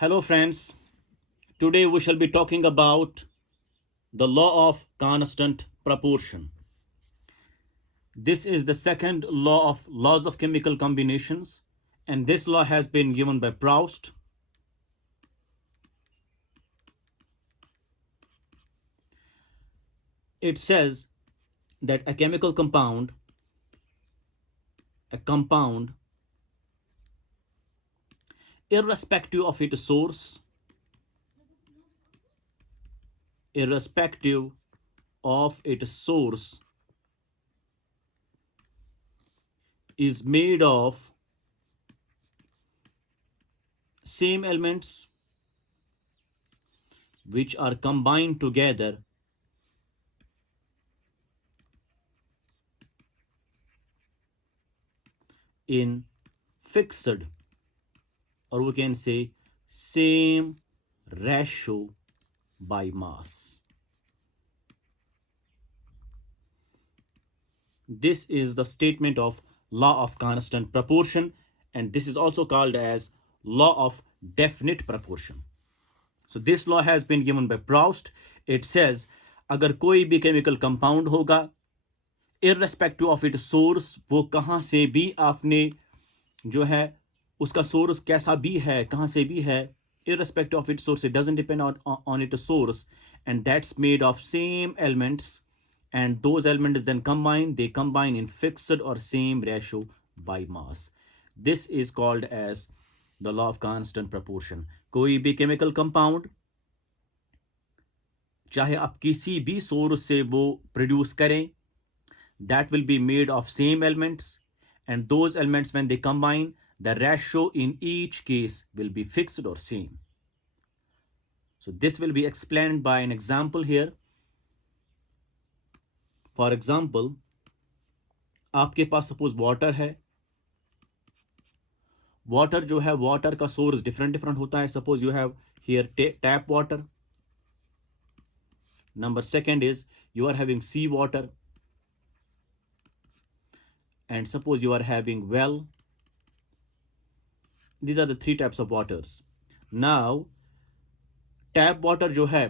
Hello, friends. Today we shall be talking about the law of constant proportion. This is the second law of laws of chemical combinations, and this law has been given by Proust. It says that a chemical compound, irrespective of its source, irrespective of its source, is made of same elements which are combined together in fixed, or we can say same ratio by mass. This is the statement of law of constant proportion, and this is also called as law of definite proportion. So this law has been given by Proust. It says अगर कोई भी chemical compound होगा, irrespective of its source, वो कहाँ से भी आपने जो है उसका सोर्स कैसा भी है, कहाँ से भी है, irrespective of its source, it doesn't depend on its source, and that's made of same elements, and those elements then they combine in fixed or same ratio by mass. This is called as the law of constant proportion. कोई भी chemical compound चाहे आप किसी भी source से वो produce करें, that will be made of same elements, and those elements when they combine, the ratio in each case will be fixed or same. So this will be explained by an example here. For example, आपके पास suppose water है. Water जो है, water का source different होता है. Suppose you have here tap water. Number second is you are having sea water, and suppose you are having well. These are the three types of waters. Now tap water जो है,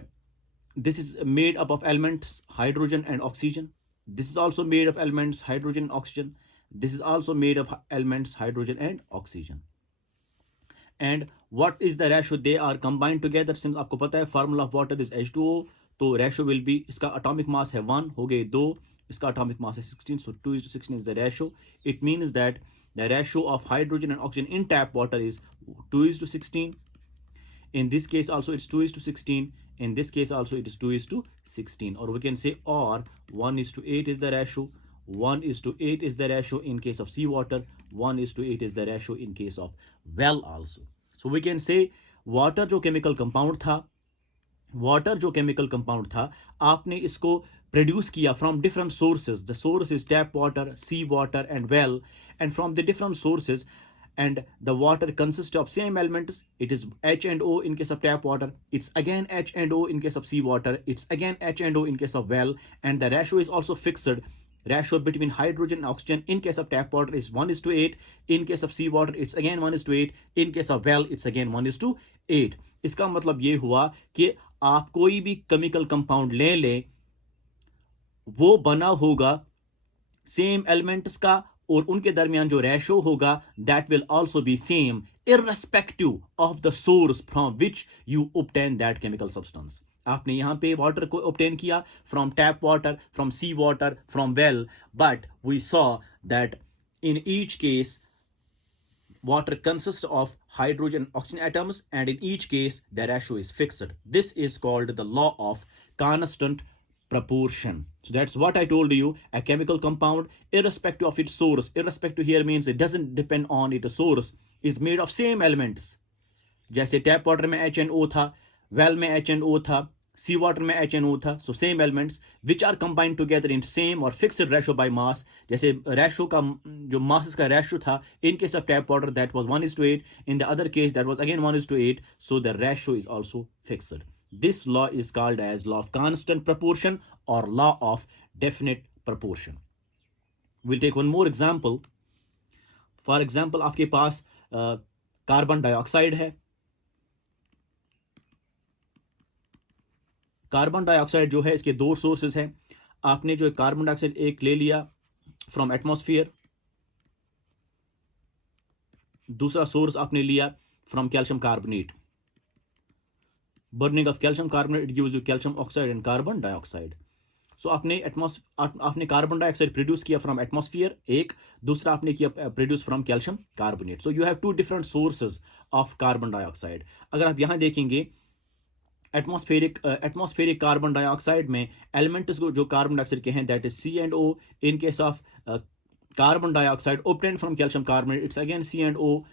this is made up of elements hydrogen and oxygen. This is also made of elements hydrogen and oxygen. This is also made of elements hydrogen and oxygen. And what is the ratio? They are combined together. Since आपको पता है formula of water is H2O, तो ratio will be, इसका atomic mass है 1, हो गए 2, इसका atomic mass है 16, so 2:16 is the ratio. It means that the ratio of hydrogen and oxygen in tap water is 2:16. In this case also it's 2:16. In this case also it is 2:16. Or we can say, or 1:8 is the ratio. 1:8 is the ratio in case of seawater. 1:8 is the ratio in case of well also. So we can say water जो chemical compound था, आपने इसको produce किया from different sources. The source is tap water, sea water and well, and from the different sources, and the water consists of same elements. It is H and O in case of tap water. It's again H and O in case of sea water. It's again H and O in case of well, and the ratio is also fixed. Ratio between hydrogen and oxygen in case of tap water is 1:8. In case of sea water it's again 1:8. In case of well it's again 1:8. इसका मतलब ये हुआ कि आप कोई भी chemical compound ले लें, वो बना होगा सेम एलिमेंट्स का, और उनके दरमियान जो रेशो होगा that will also be same irrespective of the source from which you obtain that chemical substance. आपने यहां पे वाटर को ऑब्टेन किया from tap water, from sea water, from well, but we saw that in each case water consists of hydrogen and oxygen atoms, and in each case the ratio is fixed. This is called the law of constant proportion. So that's what I told you. A chemical compound, irrespective of its source, irrespective here means it doesn't depend on its source, is made of same elements. जैसे tap water में HNO था, well में HNO था, सी water में HNO था. So same elements which are combined together in same or fixed ratio by mass. जैसे ratio का जो masses का ratio था, in case of tap water that was 1:8, in the other case that was again 1:8, so the ratio is also fixed. This law is called as law of constant proportion or law of definite proportion. We'll take one more example. For example, आपके पास carbon dioxide है, carbon dioxide जो है इसके दो sources हैं। आपने जो carbon dioxide एक ले लिया फ्रॉम एटमॉस्फेयर, दूसरा सोर्स आपने लिया from calcium carbonate. Burning of calcium carbonate it gives you calcium oxide and carbon dioxide. So आपने कार्बन डाइऑक्साइड प्रोड्यूस किया फ्रॉम एटमॉस्फेयर एक, दूसरा आपने किया produce from calcium carbonate. So you have two different sources of carbon dioxide. अगर आप यहां देखेंगे एटमॉस्फेरिक कार्बन डाइऑक्साइड में एलिमेंट्स को जो कार्बन डाइऑक्साइड के हैं that is C and O. In case of carbon dioxide obtained from calcium carbonate it's again C and O.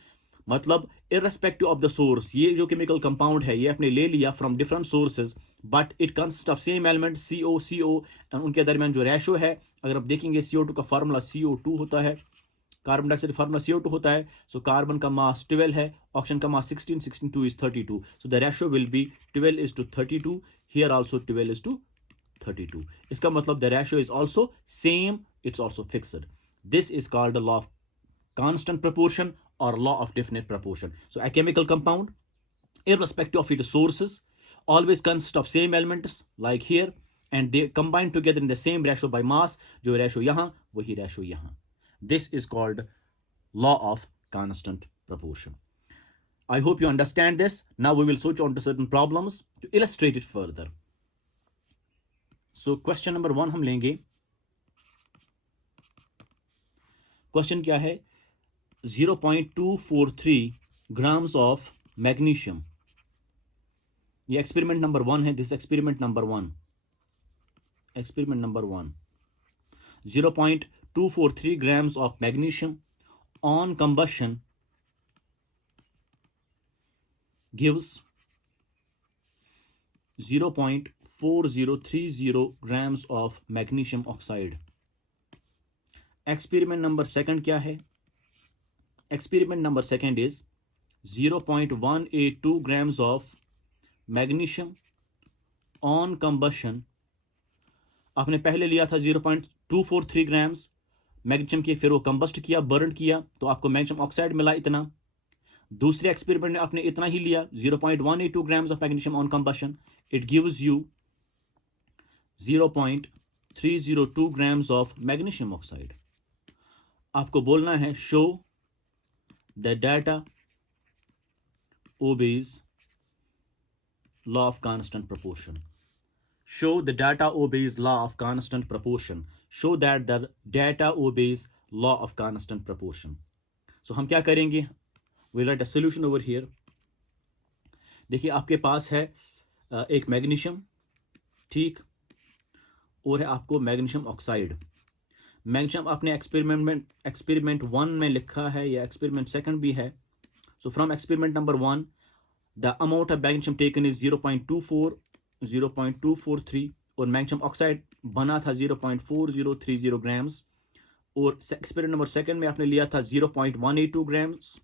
मतलब इररेस्पेक्टिव ऑफ द सोर्स, ये जो केमिकल कंपाउंड है ये आपने ले लिया from different sources but it consist of same element CO and उनके दरमियान जो रेशो है, अगर आप देखेंगे CO2 का फार्मूला CO2 होता है, कार्बन डाइऑक्साइड फार्मूला CO2 होता है। सो कार्बन का मास 12 है, ऑक्सीजन का मास 16, 16 2 is 32। So the ratio will be 12:32। Here also 12:32। इसका मतलब the ratio is also same, it's also fixed. This is called the law of constant proportion or law of definite proportion. So a chemical compound, irrespective of its sources, always consists of same elements like here and they combine together in the same ratio by mass. जो ratio यहाँ वही ratio यहाँ. This is called law of constant proportion. I hope you understand this. Now we will switch on to certain problems to illustrate it further. So question number 1 हम लेंगे. Question क्या है? 0.243 grams of magnesium. ये experiment number 1 है. This experiment number 1. Experiment number 1. 0.243 grams of magnesium on combustion gives 0.4030 grams of magnesium oxide. Experiment number 2 क्या है? Experiment number 2 is 0.182 grams of magnesium on combustion. आपने पहले लिया था 0.243 ग्राम्स मैग्नीशियम की, फिर वो कंबस्ट किया, बर्न किया, तो आपको मैग्नीशियम ऑक्साइड मिला इतना। दूसरे एक्सपेरिमेंट में आपने इतना ही लिया 0.182 grams of magnesium on combustion, it gives you 0.302 grams of magnesium oxide. आपको बोलना है show the data obeys law of constant proportion. Show the data obeys law of constant proportion. Show that the data obeys law of constant proportion. So हम क्या करेंगे? We'll write a solution over here. देखिए आपके पास है एक magnesium, ठीक, और है आपको मैग्नीशियम ऑक्साइड। मैग्नीशियम आपने एक्सपेरिमेंट 1 में लिखा है या एक्सपेरिमेंट 2 भी है। So from experiment number 1 the amount of magnesium taken is 0.243 और मैग्नीशियम ऑक्साइड बना था 0.4030 ग्राम्स। और एक्सपेरिमेंट नंबर 2 में आपने लिया था 0.182 ग्राम्स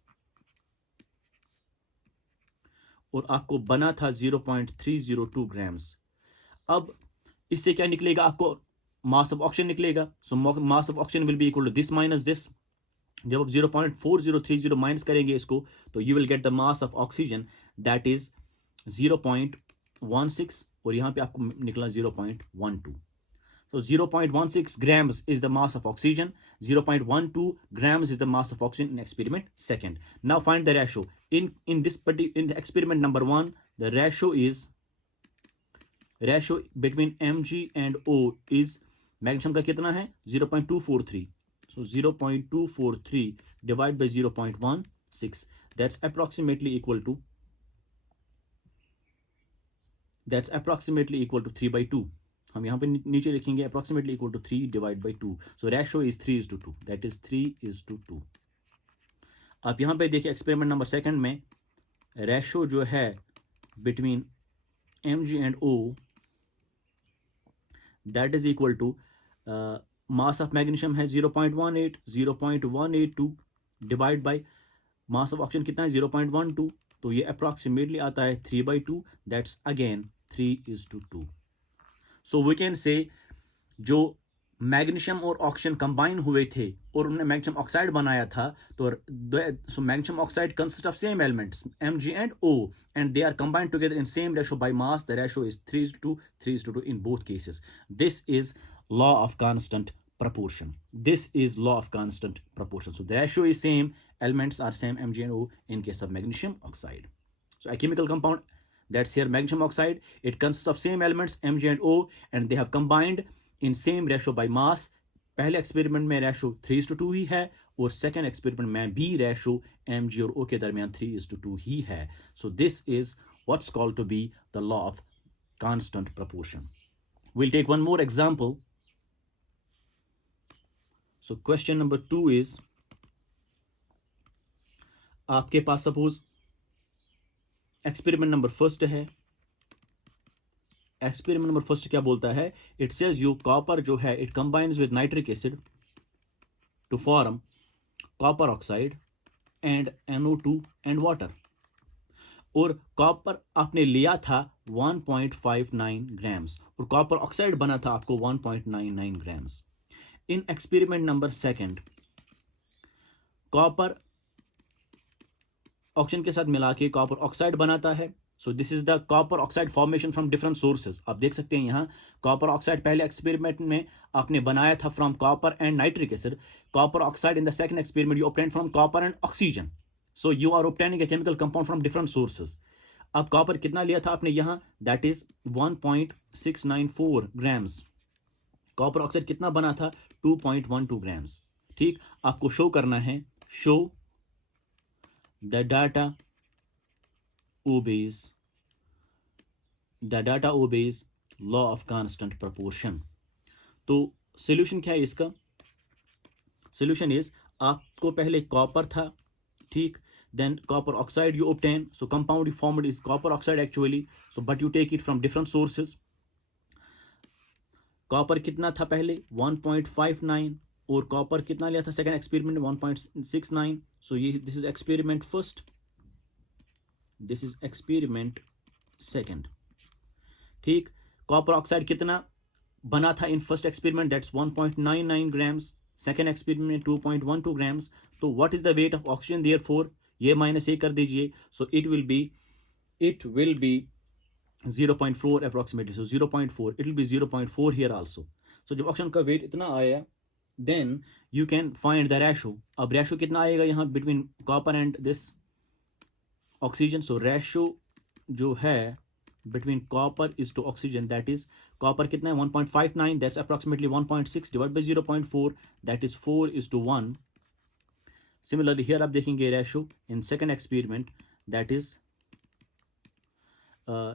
और आपको बना था 0.302 ग्राम्स। अब इससे क्या निकलेगा? आपको मास ऑफ ऑक्सीजन निकलेगा। So mass of oxygen will be equal to this minus this. जब आप 0.4030 माइनस करेंगे इसको तो you will get the mass of oxygen that is 0.16 और यहां पे आपको निकला 0.12। So 0.16 grams is the mass of oxygen, 0.12 grams is the mass of oxygen in experiment 2. Now find the ratio. In the experiment number 1, the ratio between Mg and O is magnesium का कितना है 0.243. So 0.243 divided by 0.16 that's approximately equal to 3/2. हम यहाँ पे नीचे लिखेंगे approximately equal to 3 divided by 2. So ratio is 3:2. That is 3:2. आप यहाँ पे देखिए एक्सपेरिमेंट नंबर 2 में रेशो जो है between Mg and O that is equal to mass of magnesium है 0.182 divide by mass of oxygen कितना है 0.12, तो ये अप्रॉक्सीमेटली आता है 3/2. That's again 3:2. So we can say जो मैग्नीशियम और ऑक्सीजन कंबाइन हुए थे और उन्होंने मैग्नीशियम ऑक्साइड बनाया था, तो so magnesium oxide consist of same elements Mg and O, and they are combined together in same ratio by mass. The ratio is 3:2, 3:2 in both cases. This is law of constant proportion. This is law of constant proportion. So the ratio is same, elements are same Mg and O in case of magnesium oxide. So a chemical compound, that's here magnesium oxide, it consists of same elements Mg and O, and they have combined in same ratio by mass. पहले experiment में ratio 3:2 ही है और second experiment में भी ratio Mg और O के दरमियान 3:2 ही है. So this is what's called to be the law of constant proportion. We'll take one more example. So question number 2 is, आपके पास सपोज एक्सपेरिमेंट नंबर फर्स्ट है. एक्सपेरिमेंट नंबर फर्स्ट क्या बोलता है? इट सेज यू कॉपर जो है it combines with nitric acid to form copper oxide and NO2 and water. और copper आपने लिया था 1.59 ग्राम्स और कॉपर ऑक्साइड बना था आपको 1.99 grams. In experiment number second copper oxygen के साथ मिला के कॉपर ऑक्साइड बनाता है. So this is the copper oxide formation from different sources. आप देख सकते हैं यहाँ कॉपर ऑक्साइड पहले एक्सपेरिमेंट में आपने बनाया था from copper and nitric acid. Copper oxide in the second experiment you obtain from copper and oxygen. So you are obtaining a chemical compound from different sources. अब कॉपर कितना लिया था आपने यहाँ? That is 1.694 grams. Copper oxide कितना बना था? 2.12 grams. ठीक, आपको शो करना है. Show the data obeys law of constant proportion. तो सॉल्यूशन क्या है इसका? सॉल्यूशन इज, आपको पहले कॉपर था, ठीक, then copper oxide you obtain, so compound you formed is copper oxide actually, so but you take it from different sources. Copper कितना था पहले? 1.59 और कॉपर कितना लिया था सेकंड एक्सपेरिमेंट में? 1.69. सो ये this is experiment first, this is experiment second. ठीक, कॉपर ऑक्साइड कितना बना था in first experiment? That's 1.99 grams. Second experiment में 2.12 ग्राम्स. तो what is the weight of oxygen therefore? ये माइनस ये कर दीजिए. So it will be 0.4 approximately. So 0.4, it will be 0.4 here also. So जब ऑक्सीजन का वेट इतना आया, then you can find the ratio. अब रेशो कितना आएगा यहाँ between copper and this oxygen? So ratio जो है between copper is to oxygen, that is copper कितना है? 1.59, that's approximately 1.6 divided by 0.4, that is 4:1. Similarly here आप देखेंगे ratio in second experiment, that is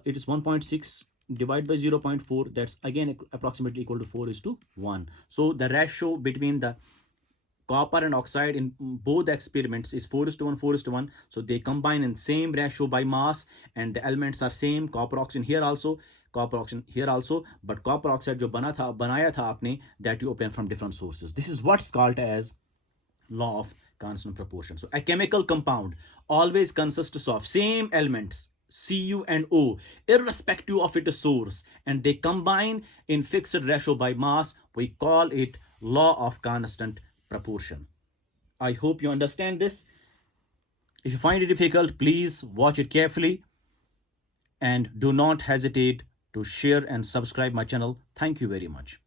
it is 1.6 divided by 0.4, that's again approximately equal to 4:1. So the ratio between the copper and oxide in both the experiments is 4:1, 4:1. So they combine in same ratio by mass and the elements are same. Copper oxygen here also, copper oxygen here also, but copper oxide जो बनाया था आपने, that you obtain from different sources. This is what's called as law of constant proportion. So a chemical compound always consists of same elements Cu and O, irrespective of its source, and they combine in fixed ratio by mass. We call it law of constant proportion. I hope you understand this. If you find it difficult, please watch it carefully and do not hesitate to share and subscribe my channel. Thank you very much.